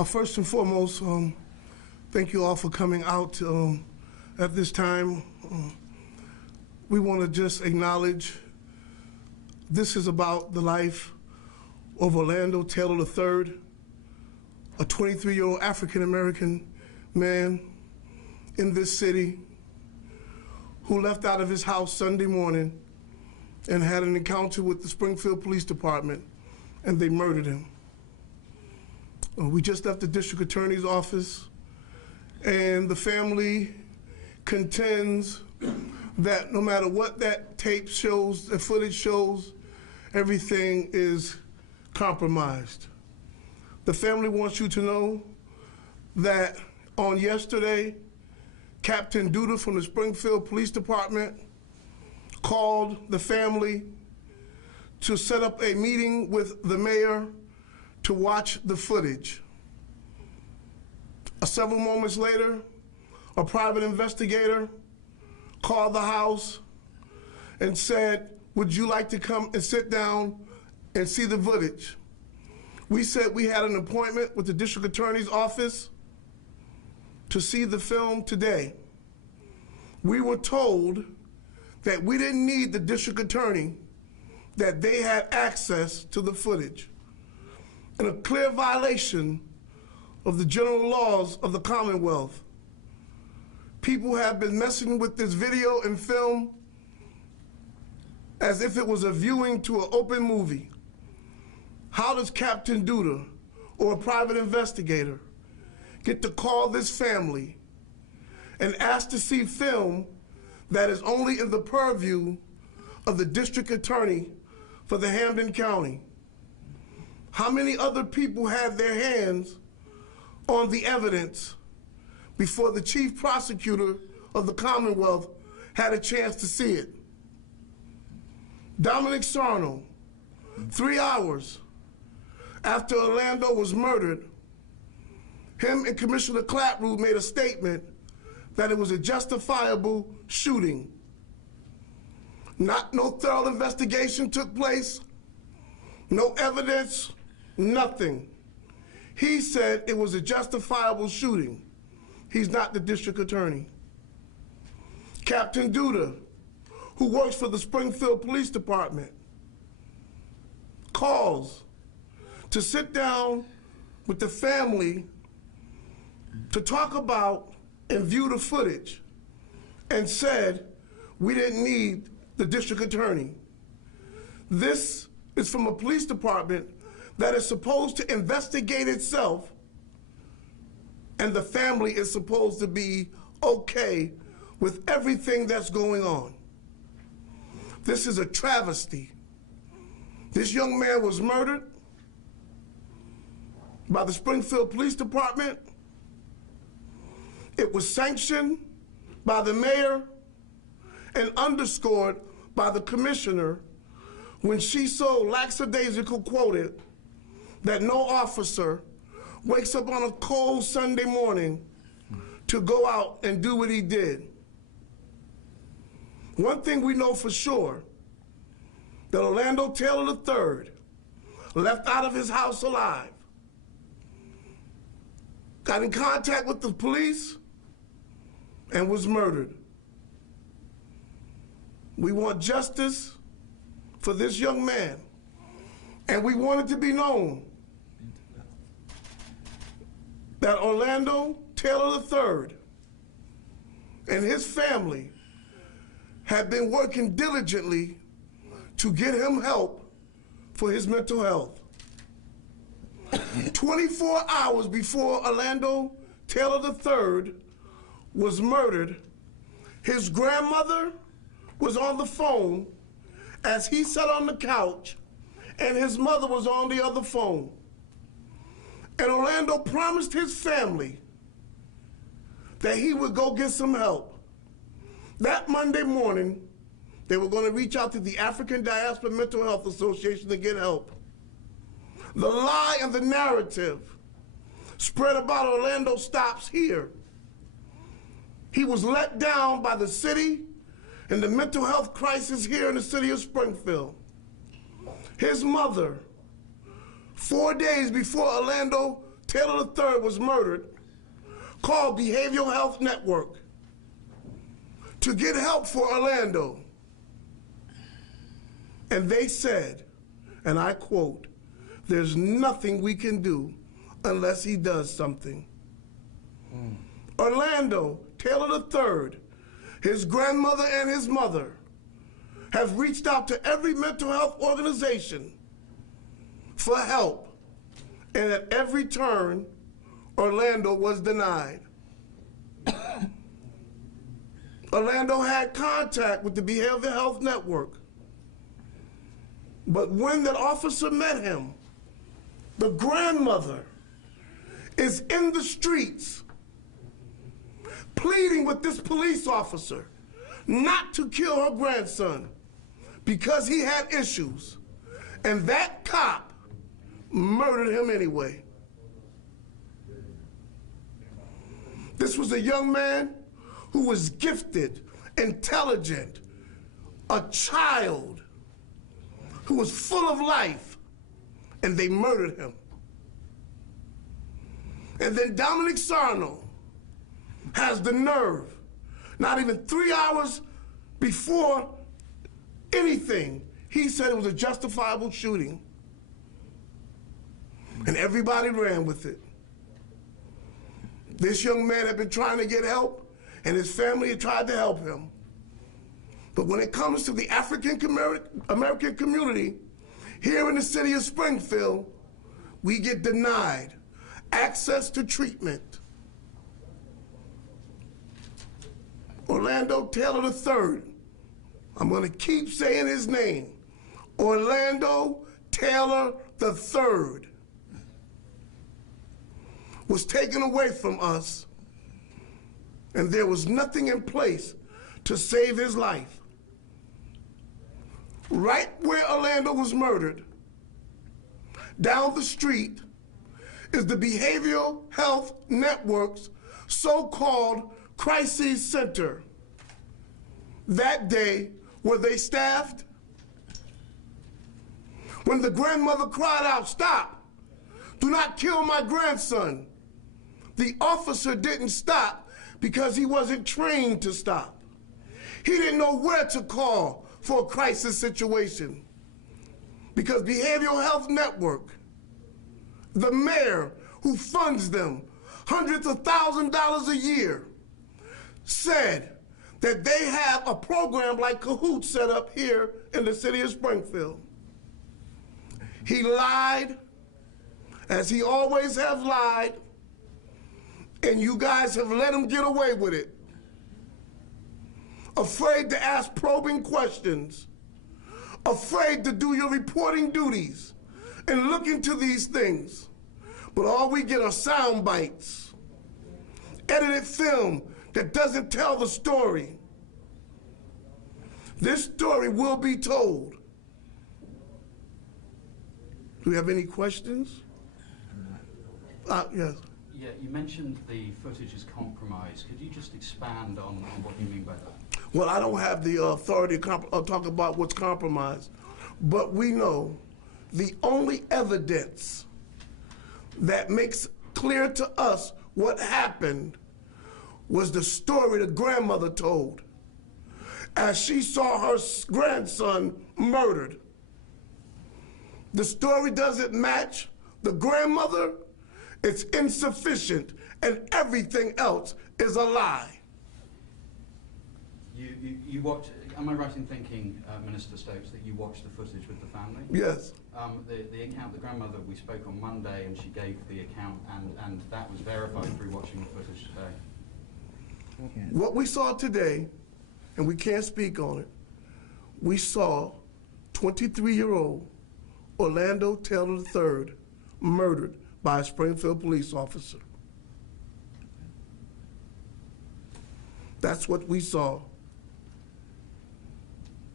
First and foremost, thank you all for coming out at this time. We want to just acknowledge this is about the life of Orlando Taylor III, a 23-year-old African-American man in this city who left out of his house Sunday morning and had an encounter with the Springfield Police Department, and they murdered him. We just left the district attorney's office, and the family contends that no matter what that tape shows, the footage shows, everything is compromised. The family wants you to know that on yesterday, Captain Duda from the Springfield Police Department called the family to set up a meeting with the mayor to watch the footage. Several moments later, a private investigator called the house and said, would you like to come and sit down and see the footage? We said we had an appointment with the district attorney's office to see the film today. We were told that we didn't need the district attorney, that they had access to the footage, in a clear violation of the general laws of the Commonwealth. People have been messing with this video and film as if it was a viewing to an open movie. How does Captain Duda or a private investigator get to call this family and ask to see film that is only in the purview of the district attorney for the Hampden County? How many other people had their hands on the evidence before the chief prosecutor of the Commonwealth had a chance to see it? Dominic Sarno, 3 hours after Orlando was murdered, him and Commissioner Clapprood made a statement that it was a justifiable shooting. No thorough investigation took place, no evidence, nothing. He said it was a justifiable shooting. He's not the district attorney. Captain Duda, who works for the Springfield Police Department, calls to sit down with the family to talk about and view the footage, and said we didn't need the district attorney. This is from a police department that is supposed to investigate itself, and the family is supposed to be okay with everything that's going on. This is a travesty. This young man was murdered by the Springfield Police Department. It was sanctioned by the mayor and underscored by the commissioner when she so lackadaisical quoted that no officer wakes up on a cold Sunday morning to go out and do what he did. One thing we know for sure, that Orlando Taylor III left out of his house alive, got in contact with the police, and was murdered. We want justice for this young man, and we want it to be known that Orlando Taylor III and his family have been working diligently to get him help for his mental health. 24 hours before Orlando Taylor III was murdered, his grandmother was on the phone as he sat on the couch, and his mother was on the other phone. And Orlando promised his family that he would go get some help. That Monday morning, they were going to reach out to the African Diaspora Mental Health Association to get help. The lie and the narrative spread about Orlando stops here. He was let down by the city and the mental health crisis here in the city of Springfield. His mother, 4 days before Orlando Taylor III was murdered, called Behavioral Health Network to get help for Orlando. And they said, and I quote, "There's nothing we can do unless he does something." Orlando, Taylor III, his grandmother and his mother have reached out to every mental health organization for help, and at every turn, Orlando was denied. Orlando had contact with the Behavioral Health Network, but when that officer met him, the grandmother is in the streets pleading with this police officer not to kill her grandson because he had issues, and that cop murdered him anyway. This was a young man who was gifted, intelligent, a child who was full of life, and they murdered him. And then Dominic Sarno has the nerve, not even 3 hours before anything, he said it was a justifiable shooting. And everybody ran with it. This young man had been trying to get help, and his family had tried to help him. But when it comes to the African American community here in the city of Springfield, we get denied access to treatment. Orlando Taylor III, I'm going to keep saying his name, Orlando Taylor III, was taken away from us, and there was nothing in place to save his life. Right where Orlando was murdered, down the street, is the Behavioral Health Network's so-called Crisis Center. That day, were they staffed? When the grandmother cried out, "Stop, do not kill my grandson," the officer didn't stop because he wasn't trained to stop. He didn't know where to call for a crisis situation, because Behavioral Health Network, the mayor who funds them hundreds of thousands of dollars a year, said that they have a program like Cahoots set up here in the city of Springfield. He lied, as he always has lied, and you guys have let him get away with it. Afraid to ask probing questions, afraid to do your reporting duties and look into these things. But all we get are sound bites, edited film that doesn't tell the story. This story will be told. Do we have any questions? Yes. Yeah, you mentioned the footage is compromised. Could you just expand on what you mean by that? Well, I don't have the authority to talk about what's compromised, but we know the only evidence that makes clear to us what happened was the story the grandmother told as she saw her grandson murdered. The story doesn't match the grandmother, it's insufficient, and everything else is a lie. You watched, am I right in thinking, Minister Stokes, that you watched the footage with the family? Yes. The account, the grandmother, we spoke on Monday and she gave the account, and that was verified through watching the footage today. What we saw today, and we can't speak on it, we saw 23-year-old Orlando Taylor III murdered by a Springfield police officer. That's what we saw.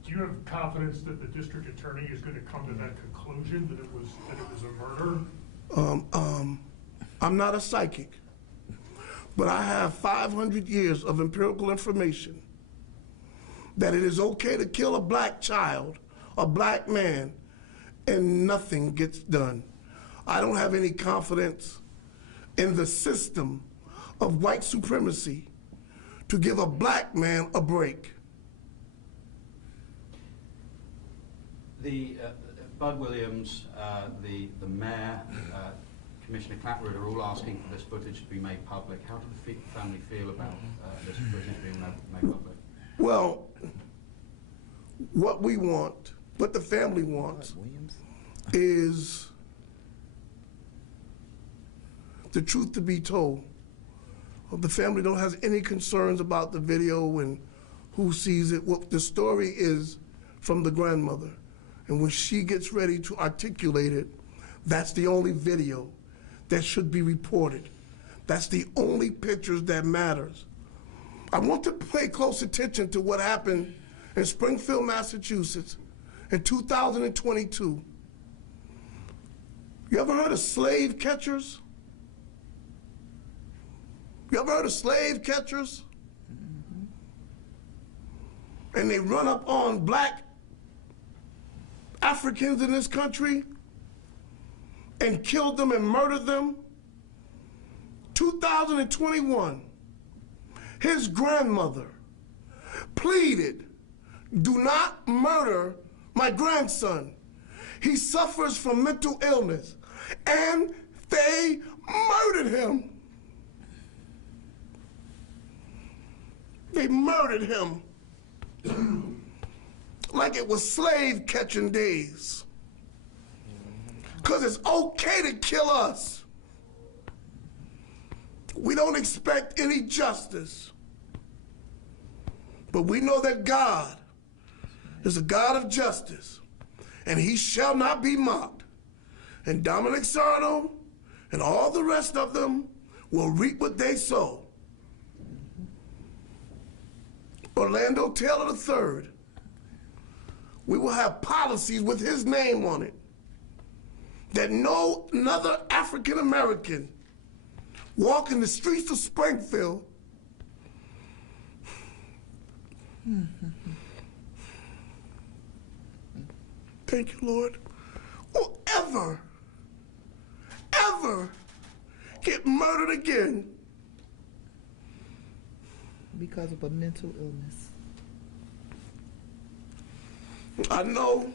Do you have confidence that the district attorney is going to come to that conclusion, that it was a murder? I'm not a psychic, but I have 500 years of empirical information that it is okay to kill a black child, a black man, and nothing gets done. I don't have any confidence in the system of white supremacy to give a black man a break. The Bud Williams, the mayor, Commissioner Clapwood are all asking for this footage to be made public. How do the family feel about this footage being made public? Well, what we want, what the family wants, is the truth to be told. The family don't have any concerns about the video and who sees it. What the story is from the grandmother. And when she gets ready to articulate it, that's the only video that should be reported. That's the only pictures that matters. I want to pay close attention to what happened in Springfield, Massachusetts in 2022. You ever heard of slave catchers? You ever heard of slave catchers? And they run up on black Africans in this country and killed them and murdered them. 2021, his grandmother pleaded, "Do not murder my grandson. He suffers from mental illness." And they murdered him. They murdered him like it was slave catching days. Because it's okay to kill us. We don't expect any justice. But we know that God is a God of justice, and he shall not be mocked. And Dominic Sarno and all the rest of them will reap what they sow. Orlando Taylor III, we will have policies with his name on it that no another African American walking the streets of Springfield thank you, Lord, will ever get murdered again. Because of a mental illness. I know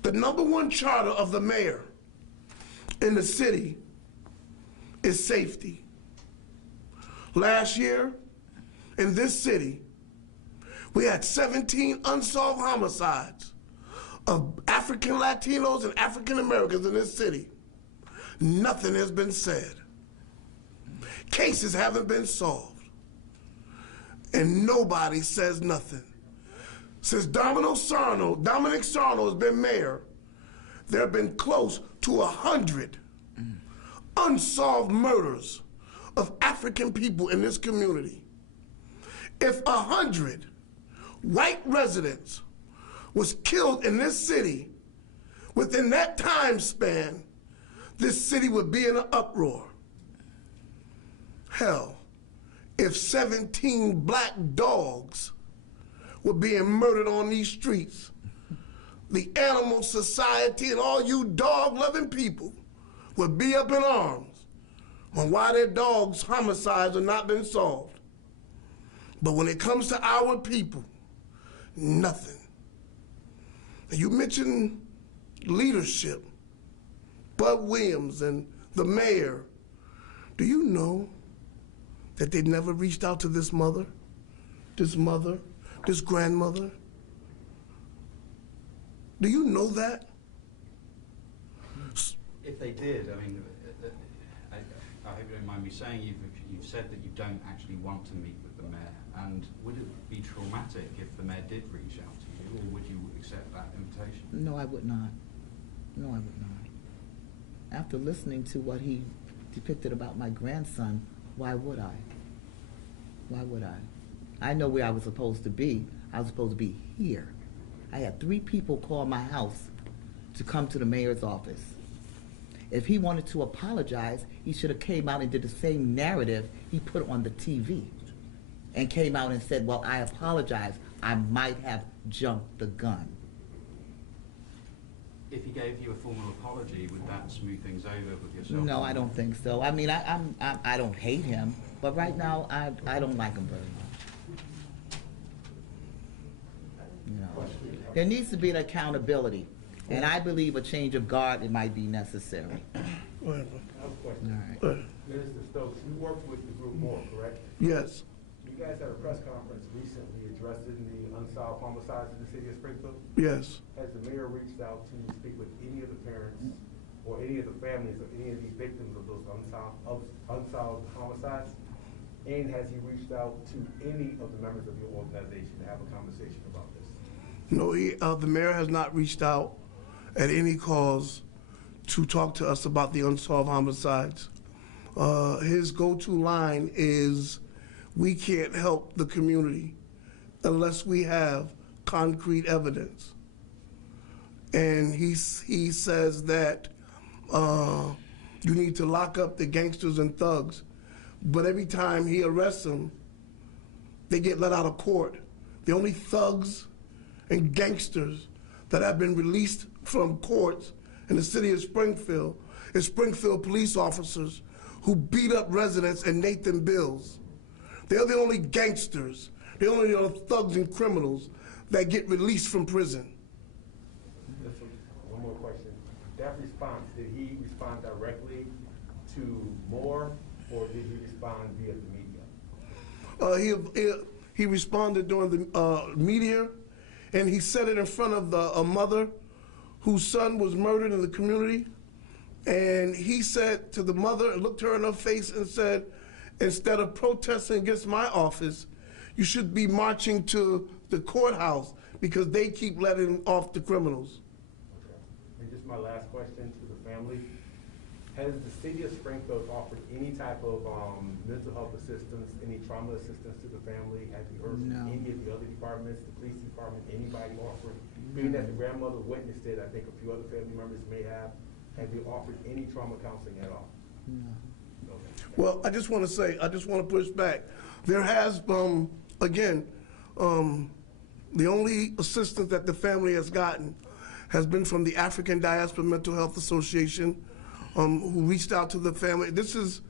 the #1 charter of the mayor in the city is safety. Last year, in this city, we had 17 unsolved homicides of African Latinos and African Americans in this city. Nothing has been said. Cases haven't been solved. And nobody says nothing. Since Dominic Sarno has been mayor, there have been close to 100 unsolved murders of African people in this community. If 100 white residents was killed in this city within that time span, this city would be in an uproar. Hell, if 17 black dogs were being murdered on these streets, the Animal Society and all you dog-loving people would be up in arms on why their dogs' homicides have not been solved. But when it comes to our people, nothing. And you mentioned leadership, Bud Williams and the mayor. Do you know that they never reached out to this mother, this grandmother? Do you know that? If they did, I mean, I hope you don't mind me saying, you've said that you don't actually want to meet with the mayor. And would it be traumatic if the mayor did reach out to you, or would you accept that invitation? No, I would not. No, I would not. After listening to what he depicted about my grandson, why would I? Why would I? I know where I was supposed to be. I was supposed to be here. I had 3 people call my house to come to the mayor's office. If he wanted to apologize, he should have came out and did the same narrative he put on the TV and came out and said, well, I apologize. I might have jumped the gun. if he gave you a formal apology, would that smooth things over with yourself? No, I don't think so. I mean, I don't hate him, but right now, I don't like him very much. You know, there needs to be an accountability, and I believe a change of guard, it might be necessary. Whatever. I have a All question. right. Minister Stokes, you worked with the group more, correct? Yes, You guys had a press conference recently addressing the unsolved homicides in the city of Springfield. yes. Has the mayor reached out to speak with any of the parents or any of the families of any of the victims of those unsolved homicides? And has he reached out to any of the members of your organization to have a conversation about this? No, the mayor has not reached out at any cause to talk to us about the unsolved homicides. His go-to line is, we can't help the community unless we have concrete evidence. And he says that you need to lock up the gangsters and thugs. But every time he arrests them, they get let out of court. The only thugs and gangsters that have been released from courts in the city of Springfield is Springfield police officers who beat up residents in Nathan Bills. They're the only gangsters, the only thugs and criminals that get released from prison. One more question. That response, did he respond directly to Moore, or did he respond via the media? He responded during the media, and he said it in front of a mother whose son was murdered in the community. And he said to the mother, and looked her in her face and said, instead of protesting against my office, you should be marching to the courthouse because they keep letting off the criminals. Okay. And just my last question to the family. Has the city of Springfield offered any type of mental health assistance, any trauma assistance to the family? Have you heard No. from any of the other departments, the police department, anybody offering? Being that the grandmother witnessed it, I think a few other family members may have. Have you offered any trauma counseling at all? No. Okay. Well, I just want to say, I just want to push back. There has, again, the only assistance that the family has gotten has been from the African Diaspora Mental Health Association, who reached out to the family. This is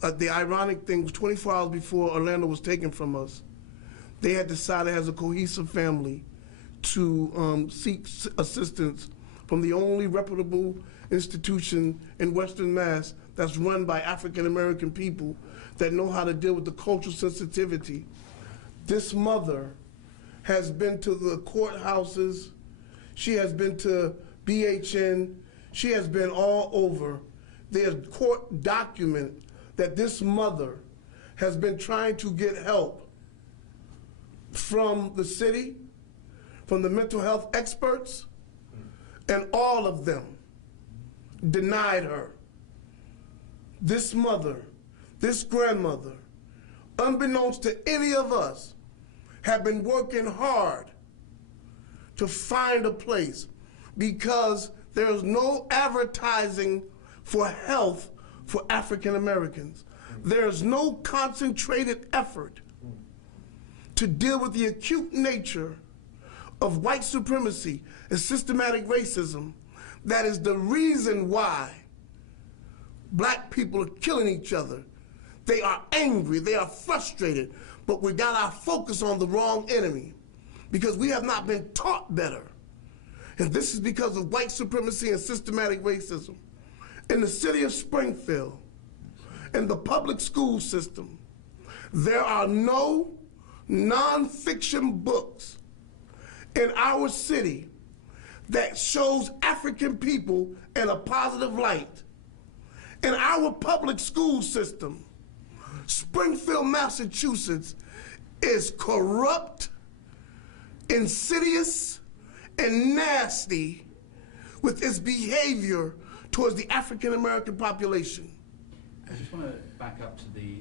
the ironic thing, 24 hours before Orlando was taken from us, they had decided as a cohesive family to seek assistance from the only reputable institution in Western Mass that's run by African American people that know how to deal with the cultural sensitivity. This mother has been to the courthouses, she has been to BHN, she has been all over. There's court document that this mother has been trying to get help from the city, from the mental health experts, and all of them denied her. This mother, this grandmother, unbeknownst to any of us, have been working hard to find a place because there's no advertising for health for African Americans. There's no concentrated effort to deal with the acute nature of white supremacy and systematic racism that is the reason why black people are killing each other. They are angry, they are frustrated, but we got our focus on the wrong enemy because we have not been taught better. And this is because of white supremacy and systematic racism. In the city of Springfield, in the public school system, there are no nonfiction books in our city that shows African people in a positive light. In our public school system, Springfield, Massachusetts is corrupt, insidious, and nasty with its behavior towards the African American population. I just want to back up to the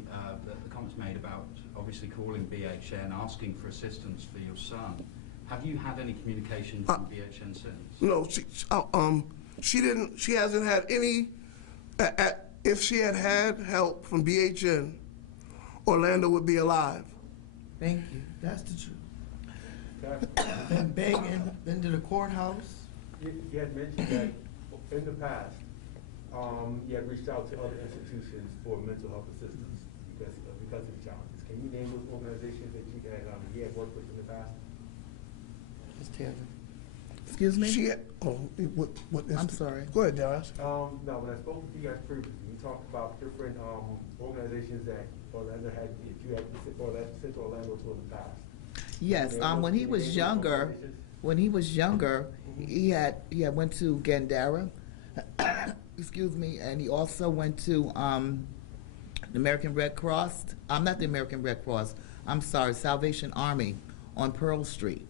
comments made about obviously calling BHN, asking for assistance for your son. Have you had any communication from BHN since? No, she didn't. She hasn't had any. If she had had help from BHN, Orlando would be alive. Thank you. That's the truth. Okay. Been begging, been to the courthouse. You had mentioned that in the past, you had reached out to other institutions for mental health assistance because of the challenges. Can you name those organizations that you had worked with in the past? Ms. Taylor. Excuse me? She had, what I'm sorry. Go ahead, Darius. No, when I spoke with you guys previously, you talked about different organizations that Orlando had, if you had sent to Orlando to in the past. Yes, when he was younger, he had went to Gandara, excuse me, and he also went to the American Red Cross. Not the American Red Cross. I'm sorry, Salvation Army on Pearl Street.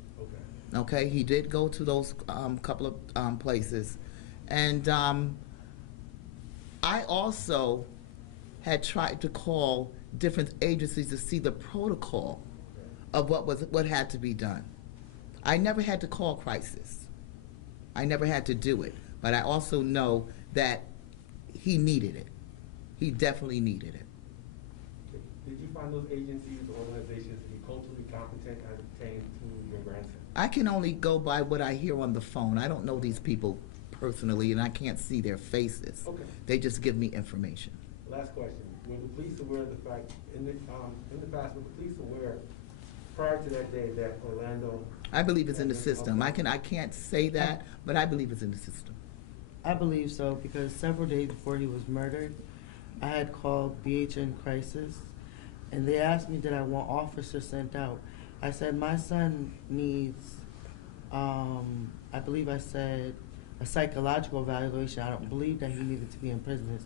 Okay, he did go to those couple of places, and I also had tried to call different agencies to see the protocol of what had to be done. I never had to call crisis. I never had to do it, but I also know that he needed it. He definitely needed it. Did you find those agencies or organizations to be culturally competent as it pertains to your grandson? I can only go by what I hear on the phone. I don't know these people personally, and I can't see their faces. Okay. They just give me information. Last question. Were the police aware of the fact, in the past, were the police aware prior to that day that Orlando? I believe it's in the system. I can't say that, but I believe it's in the system. I believe so, because several days before he was murdered, I had called BHN Crisis, and they asked me did I want officers sent out. I said my son needs, I believe I said, a psychological evaluation. I don't believe that he needed to be in prison,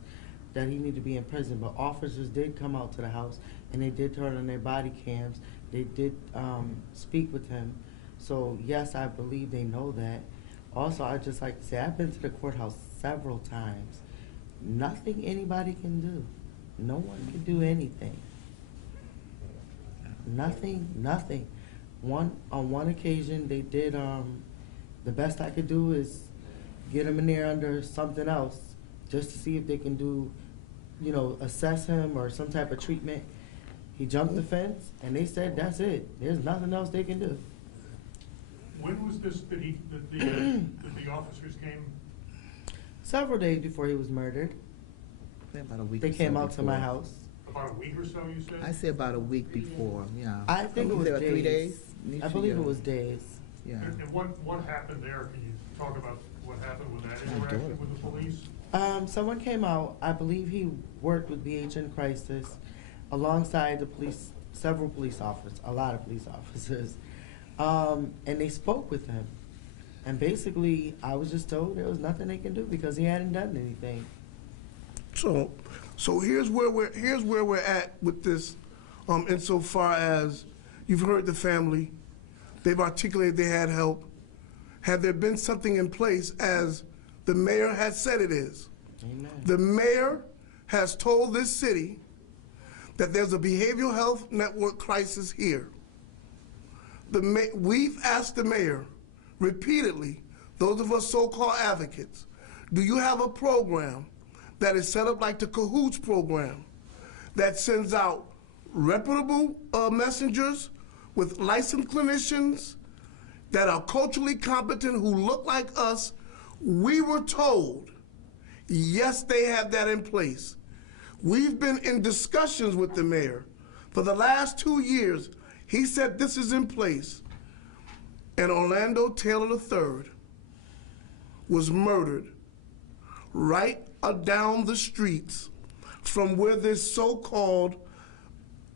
that he needed to be in prison, but officers did come out to the house, and they did turn on their body cams. They did speak with him. So yes, I believe they know that. Also, I'd just like to say, I've been to the courthouse several times. Nothing anybody can do. No one can do anything. Nothing. On one occasion, they did, the best I could do is get him in there under something else, just to see if they can do, assess him or some type of treatment. He jumped the fence, and they said, that's it. There's nothing else they can do. When was this that the officers came? Several days before he was murdered, About a week they or so came out to before. my house. About a week or so, you said? I say about a week before, yeah. I think it was There were days. 3 days? I believe it was days. Yeah. And what happened there? Can you talk about what happened with that My interaction daughter. with the police? Someone came out, I believe he worked with BHN Crisis alongside the police, several police officers, a lot of police officers, and they spoke with him. And basically, I was just told there was nothing they can do because he hadn't done anything. So here's where we're at with this, insofar as you've heard the family, they've articulated they had help. Had there been something in place, as the mayor has said it is? Amen. The mayor has told this city that there's a behavioral health network crisis here. We've asked the mayor repeatedly, those of us so-called advocates, do you have a program that is set up like the Cahoots program that sends out reputable messengers with licensed clinicians that are culturally competent who look like us? We were told, yes, they have that in place. We've been in discussions with the mayor for the last 2 years. He said this is in place. And Orlando Taylor III was murdered right down the streets from where this so-called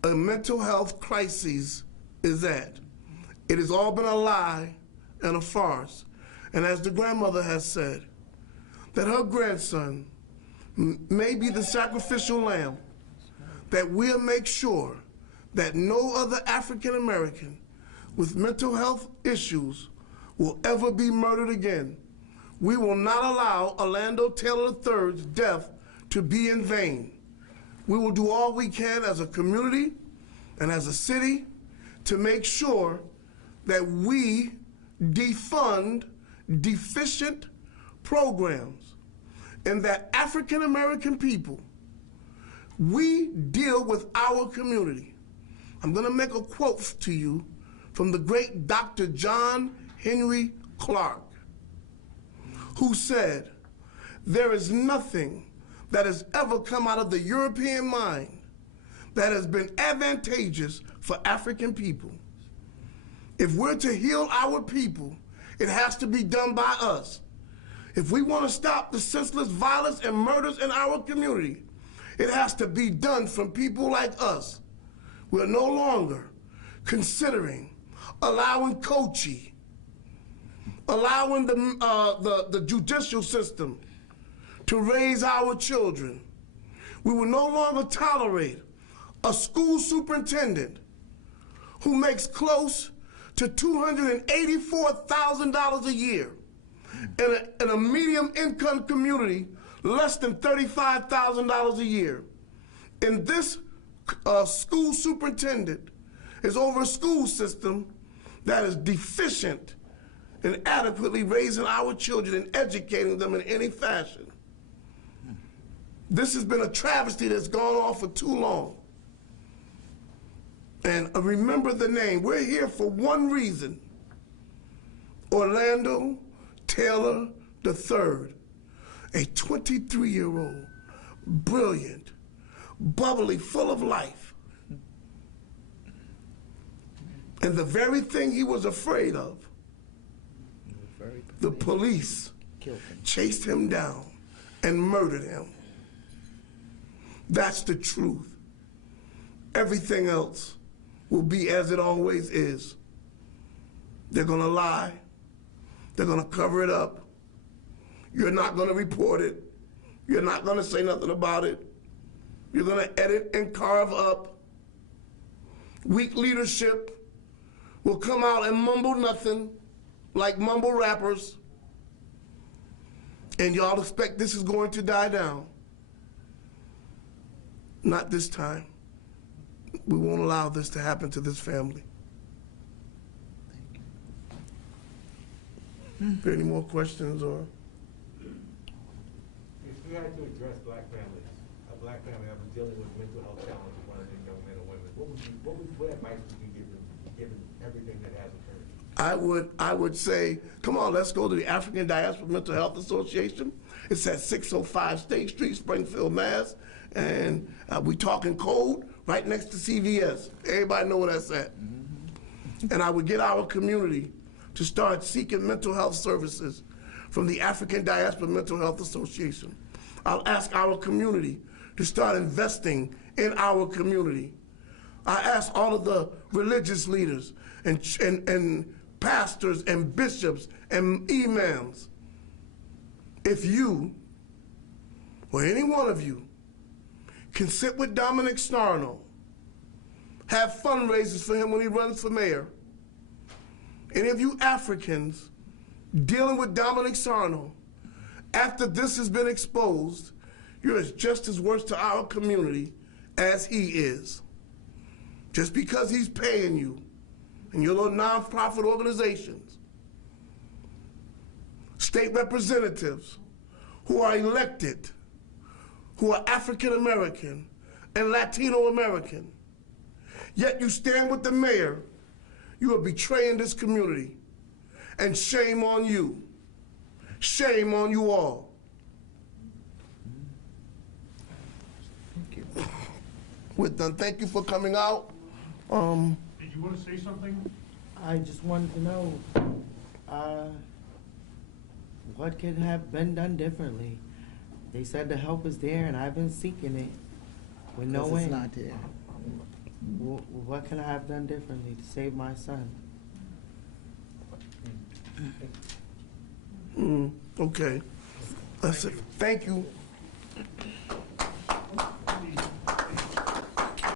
mental health crisis is at. It has all been a lie and a farce. And as the grandmother has said, that her grandson may be the sacrificial lamb, that we'll make sure that no other African American with mental health issues will ever be murdered again. We will not allow Orlando Taylor III's death to be in vain. We will do all we can as a community and as a city to make sure that we defund deficient programs and that African American people, we deal with our community. I'm going to make a quote to you from the great Dr. John Henry Clark. who said, there is nothing that has ever come out of the European mind that has been advantageous for African people. If we're to heal our people, it has to be done by us. If we want to stop the senseless violence and murders in our community, it has to be done from people like us. We're no longer considering allowing coaching, allowing the judicial system to raise our children. We will no longer tolerate a school superintendent who makes close to $284,000 a year in a medium income community, less than $35,000 a year. And this school superintendent is over a school system that is deficient in adequately raising our children and educating them in any fashion. This has been a travesty that's gone on for too long. And remember the name. We're here for one reason. Orlando Taylor III, a 23-year-old, brilliant, bubbly, full of life. And the very thing he was afraid of, the police chased him down and murdered him. That's the truth. Everything else will be as it always is. They're gonna lie. They're gonna cover it up. You're not gonna report it. You're not gonna say nothing about it. You're gonna edit and carve up. Weak leadership will come out and mumble nothing like mumble rappers. And y'all expect this is going to die down. Not this time. We won't allow this to happen to this family. Are there any more questions or? If you had to address black families, a black family that was dealing with mental health challenges, one of these young men or women, what advice would you give them, given everything that has occurred? I would say, come on, let's go to the African Diaspora Mental Health Association. It's at 605 State Street, Springfield, Mass. And we talking code right next to CVS. Everybody know where that's at. And I would get our community to start seeking mental health services from the African Diaspora Mental Health Association. I'll ask our community to start investing in our community. I ask all of the religious leaders and pastors and bishops and imams, if you or any one of you can sit with Dominic Snarno, have fundraisers for him when he runs for mayor. Any of you Africans dealing with Dominic Sarno, after this has been exposed, you're just as worse to our community as he is. Just because he's paying you and your little nonprofit organizations, state representatives who are elected, who are African American and Latino American, yet you stand with the mayor, you are betraying this community. And shame on you. Shame on you all. Thank you. We're done. Thank you for coming out. Did you want to say something? I just wanted to know, what could have been done differently? They said the help is there, and I've been seeking it with no Because it's end. not there. What can I have done differently to save my son? Okay. That's it. Thank you.